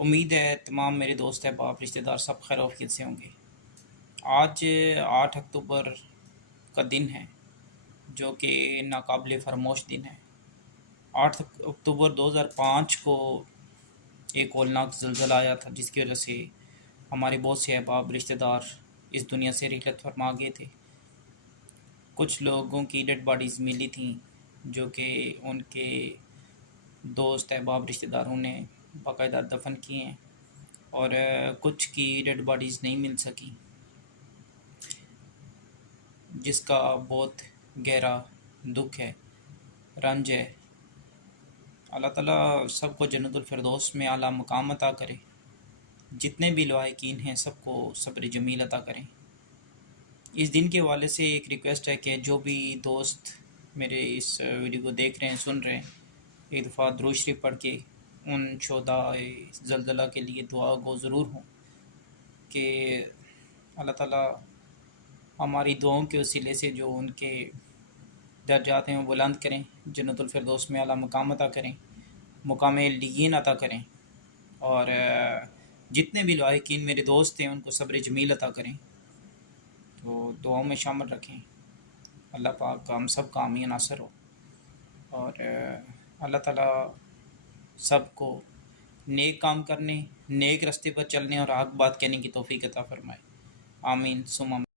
امید ہے تمام میرے دوست احباب رشتہ دار سب خیر و عافیت سے ہوں گے۔ آج 8 اکتوبر کا دن ہے جو کہ ناقابل فراموش دن ہے۔ 8 اکتوبر 2005 کو ایک ہولناک زلزلہ آیا تھا جس کی وجہ سے ہمارے بہت سے احباب رشتہ دار اس دنیا سے رحلت فرما گئے تھے۔ کچھ لوگوں کی ڈیڈ باڈیز ملی تھیں جو کہ ان کے دوست احباب رشتہ داروں نے باقاعدہ دفن کیے ہیں، اور کچھ کی ڈیڈ باڈیز نہیں مل سکی، جس کا بہت گہرا دکھ ہے، رنج ہے۔ اللہ تعالیٰ سب کو جنت الفردوس میں اعلیٰ مقام عطا کرے۔ جتنے بھی لواحقین ہیں سب کو صبر جمیل عطا کریں۔ اس دن کے حوالے سے ایک ریکویسٹ ہے کہ جو بھی دوست میرے اس ویڈیو کو دیکھ رہے ہیں، سن رہے ہیں، ایک دفعہ درود شریف پڑھ کے ان شہدائے زلزلہ کے لیے دعا گو ضرور ہوں کہ اللہ تعالیٰ ہماری دعاؤں کے وسیلے سے جو ان کے درجات ہیں وہ بلند کریں، جنت الفردوس میں اعلیٰ مقام عطا کریں، مقام علیین عطا کریں، اور جتنے بھی لواحقین میرے دوست ہیں ان کو صبر جمیل عطا کریں، تو دعاؤں میں شامل رکھیں۔ اللہ پاک کا ہم سب کا حامی ناصر ہو، اور اللہ تعالیٰ سب کو نیک کام کرنے، نیک رستے پر چلنے اور حق بات کہنے کی توفیق عطا فرمائے۔ آمین ثم آمین۔